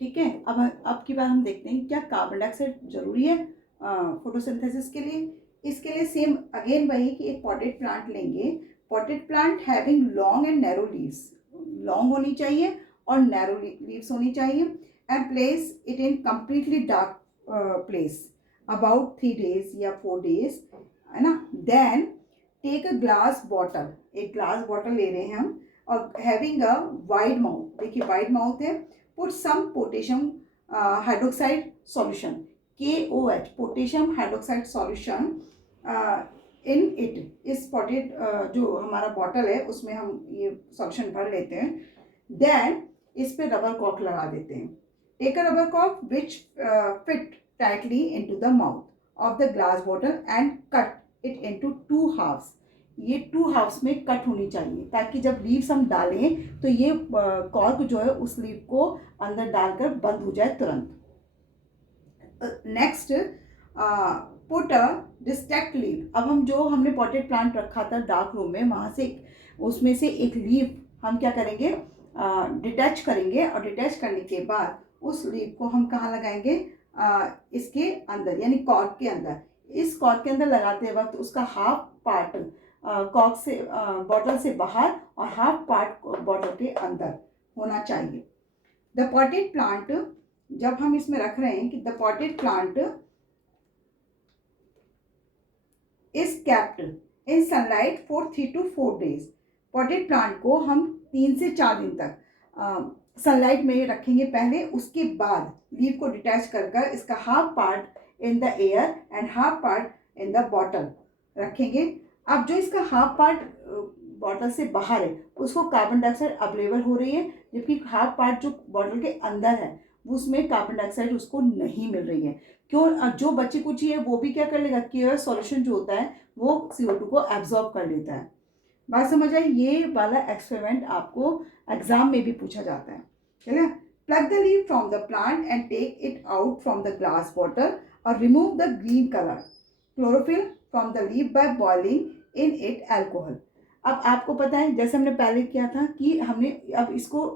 ठीक है? अब की बार हम देखते हैं क्या कार्बन डाइऑक्साइड जरूरी है फोटोसिंथेसिस के लिए। इसके लिए सेम अगेन वही कि एक पॉटेड प्लांट लेंगे, potted plant having long and narrow leaves, long होनी चाहिए और नैरो लीव्स होनी चाहिए, and place it in completely dark place about 3 days या 4 days, है ना। Then take a glass bottle, एक ग्लास बॉटल ले रहे हैं हम और हैविंग अ वाइड माउथ, देखिए वाइड माउथ है, put some potassium hydroxide solution, KOH, potassium hydroxide solution in it, इस पॉटेड जो हमारा बॉटल है उसमें हम ये सॉल्यूशन भर लेते हैं। देन इस पे रबर कॉर्क लगा देते हैं। Take a rubber cork which fit tightly into the mouth of the glass bottle and cut it into 2 halves। ये 2 halves में कट होनी चाहिए ताकि जब लीव्स हम डालें तो ये कॉर्क जो है उस लीव को अंदर डालकर बंद हो जाए तुरंत। नेक्स्ट पुट अ डिस्टेक्ट लीव, अब हम जो हमने पॉटेड प्लांट रखा था डार्क रूम में, वहाँ से उसमें से एक लीव हम क्या करेंगे, डिटैच करेंगे और डिटैच करने के बाद उस लीव को हम कहाँ लगाएंगे, इसके अंदर यानी कॉर्क के अंदर। इस कॉर्क के अंदर लगाते वक्त उसका हाफ पार्ट कॉर्क से बॉटल से बाहर और हाफ पार्ट बॉटल के अंदर होना चाहिए। द पॉटेड प्लांट, जब हम इसमें रख रहे हैं कि the potted plant is kept in sunlight for 3 to 4 days। Potted plant को हम 3 से 4 दिन तक सनलाइट में रखेंगे पहले, उसके बाद लीफ को डिटैच कर कर इसका half part in the air and half part in the bottle रखेंगे। अब जो इसका हाफ पार्ट बॉटल से बाहर है उसको कार्बन डाइऑक्साइड अवेलेबल हो रही है, जबकि हाफ पार्ट जो बॉटल के अंदर है उसमें कार्बन डाइऑक्साइड उसको नहीं मिल रही है। क्यों? जो बच्चे को चाहिए वो भी क्या कर लेगा, केयर सॉल्यूशन जो होता है वो CO2 को एब्जॉर्ब कर लेता है। बात समझ आई? ये वाला एक्सपेरिमेंट आपको एग्जाम में भी पूछा जाता है, चलिए। Pluck the leaf from the plant and take it out from the glass bottle और remove the green colour chlorophyll from the leaf by boiling in it alcohol. अब आपको पता है जैसे हमने पहले किया था कि हमने अब इसको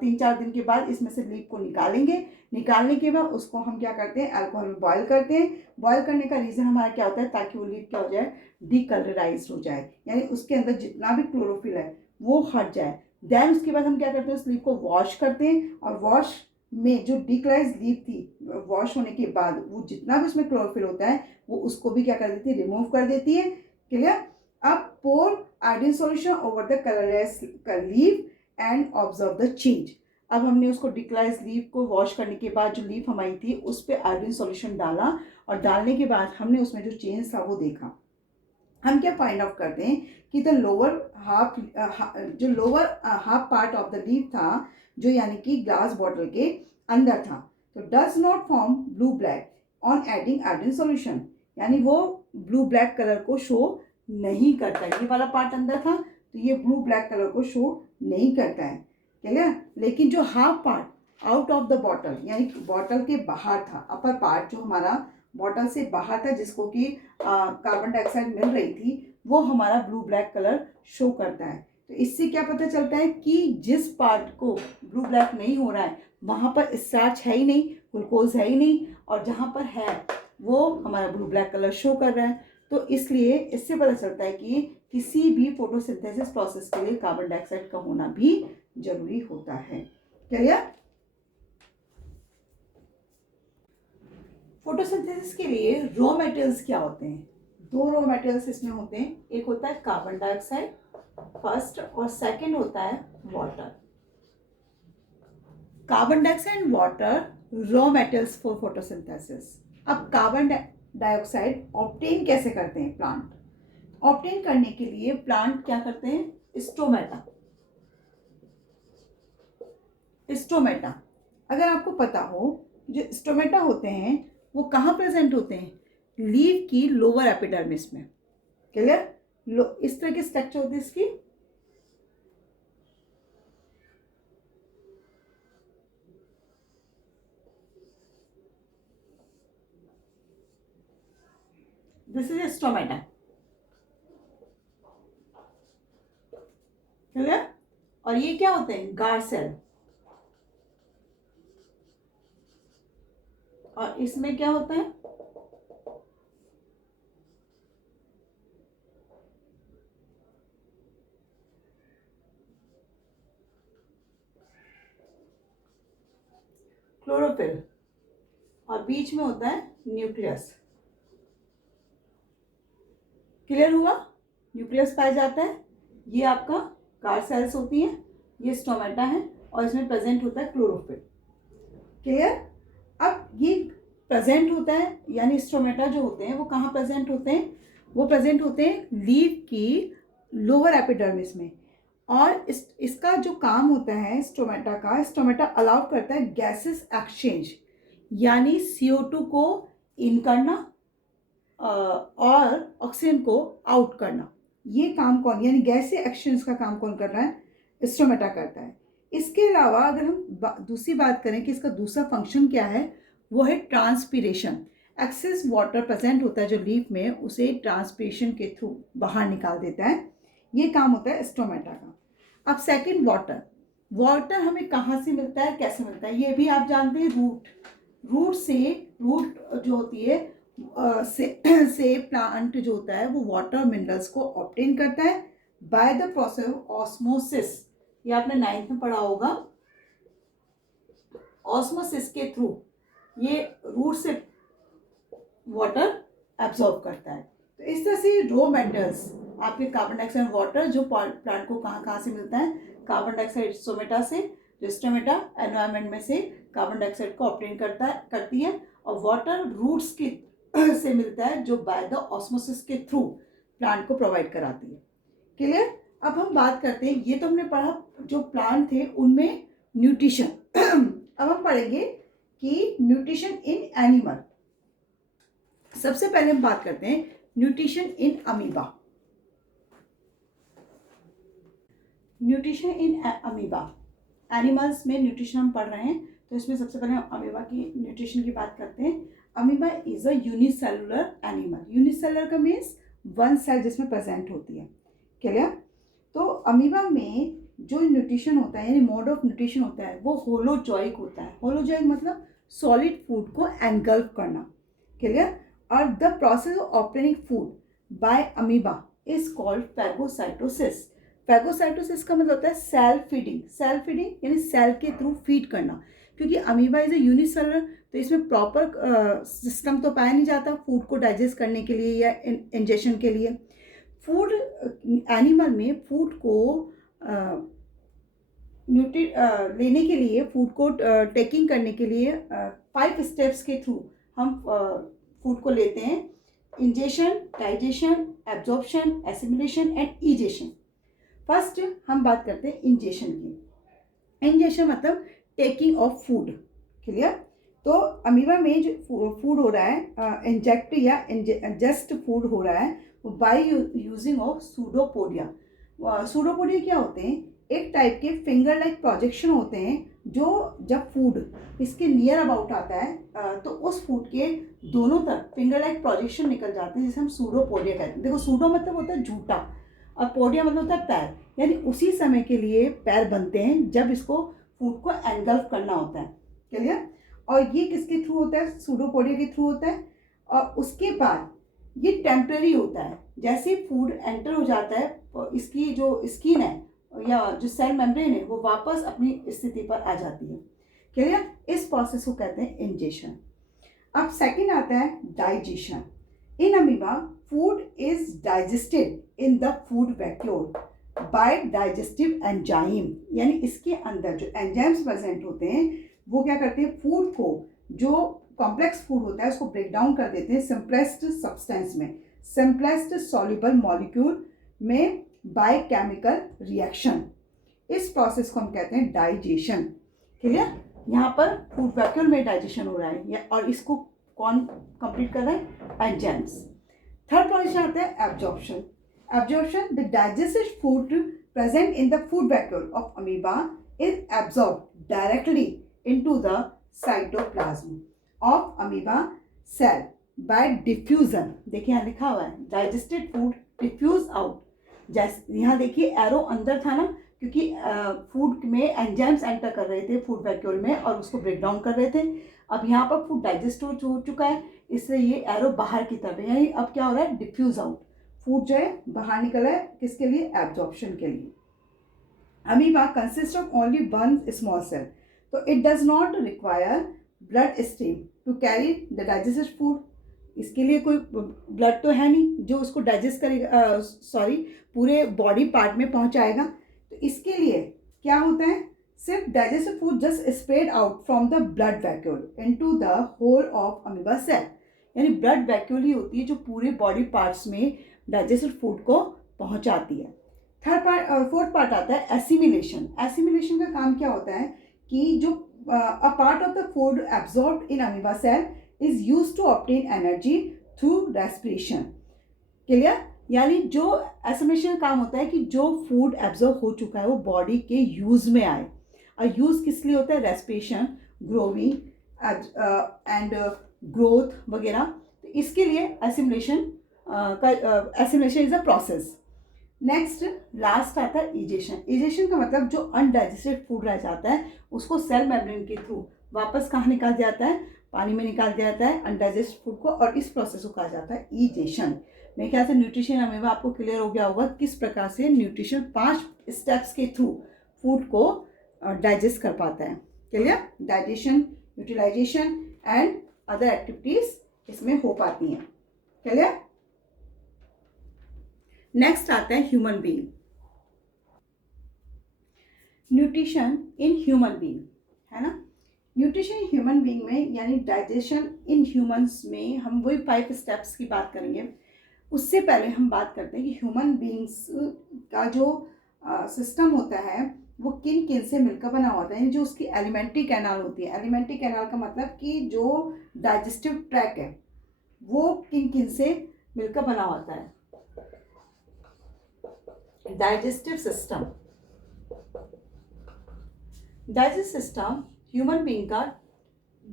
3-4 दिन के बाद इसमें से लीफ को निकालेंगे। निकालने के बाद उसको हम क्या करते हैं, अल्कोहल में बॉयल करते हैं। बॉयल करने का रीज़न हमारा क्या होता है, ताकि वो लीफ क्या हो जाए, डीकलराइज हो जाए, यानी उसके अंदर जितना भी क्लोरोफिल है वो हट जाए। देन उसके बाद हम क्या करते हैं, उस लीफ को वॉश करते हैं और वॉश में जो डीकलराइज लीफ थी, वॉश होने के बाद वो जितना भी उसमें क्लोरोफिल होता है वो उसको भी क्या कर देती है, रिमूव कर देती है। क्लियर? अब pour iodine solution over the colourless leaf and observe the change. अब हमने उसको डिक्लाइज लीफ को वॉश करने के बाद जो लीफ हमारी थी उस पर आयोडीन सॉल्यूशन डाला और डालने के बाद हमने उसमें जो चेंज था वो देखा। हम क्या फाइंड आउट करते हैं कि the lower half part of the leaf था, जो यानी कि ग्लास बॉटल के अंदर था, तो does not form blue black on adding iodine solution, यानी वो ब्लू ब्लैक कलर को शो नहीं करता। ये वाला पार्ट अंदर था तो ये ब्लू ब्लैक कलर को शो नहीं करता है, क्लियर? लेकिन जो half part out of the bottle, यानी बॉटल के बाहर था, अपर पार्ट जो हमारा बॉटल से बाहर था जिसको कि कार्बन डाइऑक्साइड मिल रही थी, वो हमारा ब्लू ब्लैक कलर शो करता है। तो इससे क्या पता चलता है कि जिस पार्ट को ब्लू ब्लैक नहीं हो रहा है वहाँ पर स्टार्च है ही नहीं, ग्लूकोज है ही नहीं, और जहाँ पर है वो हमारा ब्लू ब्लैक कलर शो कर रहा है। तो इसलिए इससे पता चलता है कि किसी भी फोटोसिंथेसिस प्रोसेस के लिए कार्बन डाइऑक्साइड का होना भी जरूरी होता है। क्लियर? फोटोसिंथेसिस के लिए रॉ मटेरियल्स क्या होते हैं? 2 रॉ मटेरियल्स इसमें होते हैं। एक होता है कार्बन डाइऑक्साइड फर्स्ट, और सेकंड होता है water. Carbon dioxide and water raw materials for photosynthesis. अब कार्बन डाइऑक्साइड ऑब्टेन कैसे करते हैं प्लांट? ऑब्टेन करने के लिए प्लांट क्या करते हैं, स्टोमेटा। स्टोमेटा, अगर आपको पता हो जो स्टोमेटा होते हैं वो कहाँ प्रेजेंट होते हैं, लीफ की लोअर एपिडर्मिस में। क्लियर? इस तरह की स्ट्रक्चर होती है इसकी। This is stomata. क्लियर? और ये क्या होते हैं, गार्ड सेल। और इसमें क्या होता है, क्लोरोफिल, और बीच में होता है न्यूक्लियस। क्लियर हुआ? न्यूक्लियस पाया जाता है, ये आपका गार्ड सेल्स होती हैं, ये स्टोमेटा है, और इसमें प्रेजेंट होता है क्लोरोफिल। क्लियर? अब ये प्रेजेंट होता है, यानी स्टोमेटा जो होते हैं वो कहाँ प्रेजेंट होते हैं, वो प्रेजेंट होते हैं लीफ की लोअर एपिडर्मिस में। और इसका जो काम होता है स्टोमेटा का, स्टोमेटा अलाउ करता है गैसेस एक्सचेंज, यानी CO2 को इन करना और ऑक्सीजन को आउट करना। ये काम कौन, यानी गैस एक्सचेंज का काम कौन कर रहा है, स्टोमेटा करता है। इसके अलावा अगर हम दूसरी बात करें कि इसका दूसरा फंक्शन क्या है, वो है ट्रांसपीरेशन। एक्सेस वाटर प्रेजेंट होता है जो लीफ में, उसे ट्रांसपीरेशन के थ्रू बाहर निकाल देता है। ये काम होता है स्टोमेटा का। अब सेकंड वाटर। वाटर हमें कहाँ से मिलता है, कैसे मिलता है, ये भी आप जानते हैं, रूट जो होती है से प्लांट जो होता है वो वाटर मिनरल्स को ऑब्टेन करता है by the process of osmosis. ये आपने 9th में पढ़ा होगा। ऑस्मोसिस के थ्रू ये रूट से वाटर एब्जॉर्ब करता है। तो इस तरह से रॉ मेटल्स आपके कार्बन डाइऑक्साइड और वाटर जो प्लांट को कहाँ कहाँ से मिलता है, कार्बन डाइऑक्साइड स्टोमेटा से, जो स्टोमेटा एनवायरनमेंट में से कार्बन डाइऑक्साइड को ऑब्टेन करती है, और वाटर रूट्स के से मिलता है जो बाय द ऑस्मोसिस के थ्रू प्लांट को प्रोवाइड कराती है। क्लियर? अब हम बात करते हैं, ये तो हमने पढ़ा जो प्लांट थे उनमें न्यूट्रिशन। अब हम पढ़ेंगे कि न्यूट्रिशन इन एनिमल। सबसे पहले हम बात करते हैं nutrition in amoeba. Nutrition in amoeba, animals में न्यूट्रिशन हम पढ़ रहे हैं, तो इसमें सबसे पहले हम अमीबा की न्यूट्रिशन की बात करते हैं। Amoeba is a unicellular animal. Unicellular का मीन्स वन सेल जिसमें प्रेजेंट होती है। क्लियर? तो अमीबा में जो न्यूट्रिशन होता है यानी मोड ऑफ न्यूट्रिशन होता है वो होलोजॉइक होता है। होलोजॉइक मतलब सॉलिड फूड को एनगल्फ करना। क्लियर? और the process of obtaining food by amoeba is called phagocytosis. Phagocytosis का मतलब होता है सेल फीडिंग। सेल फीडिंग यानी सेल के थ्रू फीड करना, क्योंकि अमीबा इज अ यूनिसेलुलर, तो इसमें प्रॉपर सिस्टम तो पाया नहीं जाता फूड को डाइजेस्ट करने के लिए या इंजेशन के लिए। फूड एनिमल में फूड को लेने के लिए, फूड को टेकिंग करने के लिए 5 स्टेप्स के थ्रू हम फूड को लेते हैं। Ingestion, digestion, absorption, assimilation and egestion. First हम बात करते हैं इंजेशन की। इंजेशन मतलब टेकिंग ऑफ फूड। क्लियर? तो अमीबा में जो फूड हो रहा है, इंजेक्ट या इंजेस्ट फूड हो रहा है by using of pseudopodia. Pseudopodia क्या होते हैं? एक टाइप के फिंगर लाइक प्रोजेक्शन होते हैं जो जब फूड इसके नियर अबाउट आता है तो उस फूड के दोनों तरफ फिंगर लाइक प्रोजेक्शन निकल जाते हैं, जिसे हम सूडोपोडिया कहते हैं। देखो, सूडो मतलब होता है झूठा और पोडिया मतलब होता है पैर, यानी उसी समय के लिए पैर बनते हैं जब इसको फूड को एनगल्फ करना होता है। क्लियर? और ये किसके थ्रू होता है? सूडोपोडिया के थ्रू होता है। और उसके बाद ये टेम्पररी होता है। जैसे फूड एंटर हो जाता है इसकी जो स्किन है या जो सेल मेम्ब्रेन है वो वापस अपनी स्थिति पर आ जाती है। क्लियर? इस प्रोसेस को कहते हैं इंजेशन। अब सेकंड आता है digestion. In amoeba food is digested in the food vacuole by digestive enzyme, यानी इसके अंदर जो एंजाइम्स प्रेजेंट होते हैं वो क्या करते हैं? फूड को, जो कॉम्प्लेक्स फूड होता है उसको ब्रेक डाउन कर देते हैं सिंपलेस्ट सब्सटेंस में, सिंपलेस्ट सॉल्युबल मॉलिक्यूल में बाय केमिकल रिएक्शन। इस प्रोसेस को हम कहते हैं डाइजेशन। क्लियर? यहाँ पर फूड वैक्यूल में डाइजेशन हो रहा है और इसको कौन कंप्लीट कर रहा है? एंजाइम्स। थर्ड प्रोसेस आता है absorption. Absorption, the digested food present in the food vacuole of amoeba is absorbed directly into the cytoplasm of amoeba cell by diffusion। देखिए यहाँ लिखा हुआ है digested food diffuse out। जैसे यहाँ देखिए एरो अंदर था ना, क्योंकि फूड में एंजाइम्स एंटर कर रहे थे फूड वैक्यूल में और उसको ब्रेक डाउन कर रहे थे। अब यहाँ पर फूड डाइजेस्ट हो चुका है, इसलिए ये एरो बाहर की तरफ है, यानी अब क्या हो रहा है? Diffuse out. फूड जो है बाहर निकल है, किसके लिए? एब्जॉर्प्शन के लिए। Amoeba consist of only one small cell, तो it does not require blood stream to carry the digested food. इसके लिए कोई ब्लड तो है नहीं जो उसको डाइजेस्ट करेगा, पूरे बॉडी पार्ट में पहुंचाएगा। तो इसके लिए क्या होता है? सिर्फ digested food just spread out from the blood vacuole into the whole of amoeba cell, यानी ब्लड वैक्यूल ही होती है जो पूरे बॉडी पार्ट्स में डाइजेस्टेड फूड को पहुंचाती है। फोर्थ पार्ट आता है एसिमिलेशन। एसिमिलेशन का काम क्या होता है कि जो a part of the food absorbed in amoeba cell is used to obtain energy through respiration. Clear? यानी जो एसिमिलेशन का काम होता है कि जो फूड एब्जॉर्ब हो चुका है वो बॉडी के यूज में आए, और यूज किस लिए होता है? रेस्पिरेशन, ग्रोविंग एंड ग्रोथ वगैरह। तो इसके लिए assimilation is a process. Next last आता है इजेशन। इजेशन का मतलब जो अनडाइजेस्टेड फूड रह जाता है उसको सेल मेम्ब्रेन के थ्रू वापस कहाँ निकाल दिया जाता है? पानी में निकाल दिया जाता है अनडाइजेस्टेड फूड को, और इस प्रोसेस को कहा जाता है इजेशन। मेरे ख्याल से न्यूट्रिशन अमीबा आपको क्लियर हो गया होगा किस प्रकार से न्यूट्रिशन 5 स्टेप्स के थ्रू फूड को डाइजेस्ट कर पाता है। Clear? Digestion, utilisation and other activities इसमें हो पाती हैं। क्लियर? नेक्स्ट आता है human being. Nutrition in human being, है ना? न्यूट्रिशन ह्यूमन बीइंग में यानी डाइजेशन इन ह्यूमंस में हम वही 5 स्टेप्स की बात करेंगे। उससे पहले हम बात करते हैं कि ह्यूमन बीइंग्स का जो सिस्टम होता है वो किन किन से मिलकर बना होता है, जो उसकी एलिमेंट्री कैनाल होती है। एलिमेंट्री कैनाल का मतलब कि जो डाइजेस्टिव ट्रैक है वो किन किन से मिलकर बना होता है। Digestive system, digestive system human being का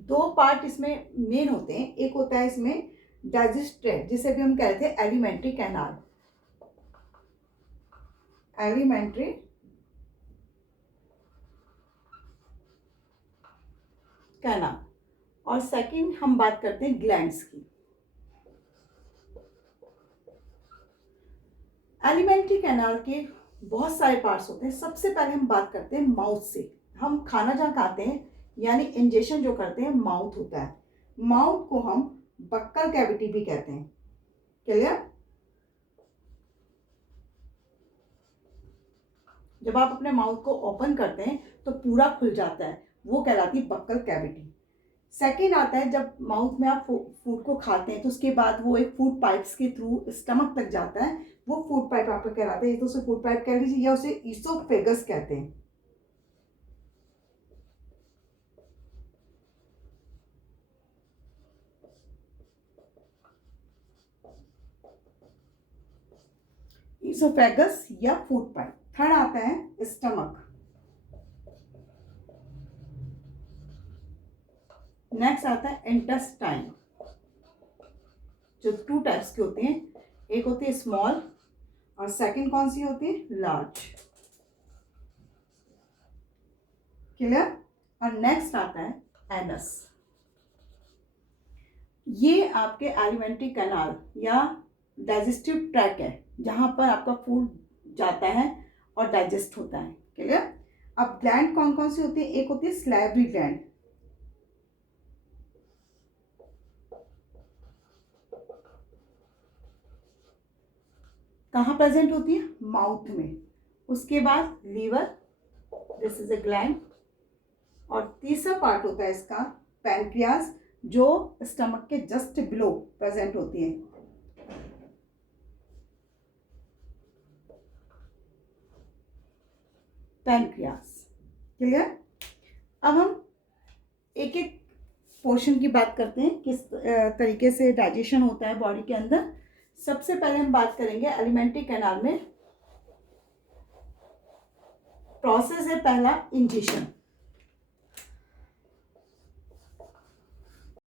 2 पार्ट इसमें मेन होते हैं। एक होता है इसमें डाइजेस्ट ट्रैक्ट, जिसे भी हम कहते हैं एलिमेंट्री कैनाल, एलिमेंट्री कैनाल। और सेकंड हम बात करते हैं ग्लैंड्स की। एलिमेंट्री कैनाल के बहुत सारे पार्ट्स होते हैं। सबसे पहले हम बात करते हैं माउथ से। हम खाना जहाँ खाते हैं यानी इंजेक्शन जो करते हैं माउथ होता है। माउथ को हम बक्कल कैविटी भी कहते हैं। क्लियर? जब आप अपने माउथ को ओपन करते हैं तो पूरा खुल जाता है, वो कहलाती है बक्कल कैविटी। सेकेंड आता है जब माउथ में आप फूड को खाते हैं तो उसके बाद वो एक फूड पाइप्स के थ्रू स्टमक तक जाता है, वो फूड पाइप आपका कहलाता है। ये तो उसे फूड पाइप कह लीजिए या उसे ईसोफेगस कहते हैं। ईसोफेगस या फूड पाइप। थर्ड आता है स्टमक। नेक्स्ट आता है इंटेस्टाइन, जो 2 टाइप्स के होते हैं। एक होती है स्मॉल और सेकंड कौन सी होती है? लार्ज। क्लियर? और नेक्स्ट आता है एनस। ये आपके एलिमेंट्री कैनाल या डाइजेस्टिव ट्रैक है जहां पर आपका फूड जाता है और डाइजेस्ट होता है। क्लियर? अब ग्लैंड कौन कौन सी होती है? एक होती है सैलिवरी ग्लैंड, कहाँ प्रेजेंट होती है? माउथ में। उसके बाद liver, this is a gland. और तीसरा पार्ट होता है इसका पैनक्रियाज, जो स्टमक के जस्ट बिलो प्रेजेंट होती है। पैनक्रियाज। क्लियर? अब हम एक एक पोर्शन की बात करते हैं, किस तरीके से डाइजेशन होता है बॉडी के अंदर। सबसे पहले हम बात करेंगे एलिमेंट्री कैनाल में प्रोसेस है पहला इंजेक्शन।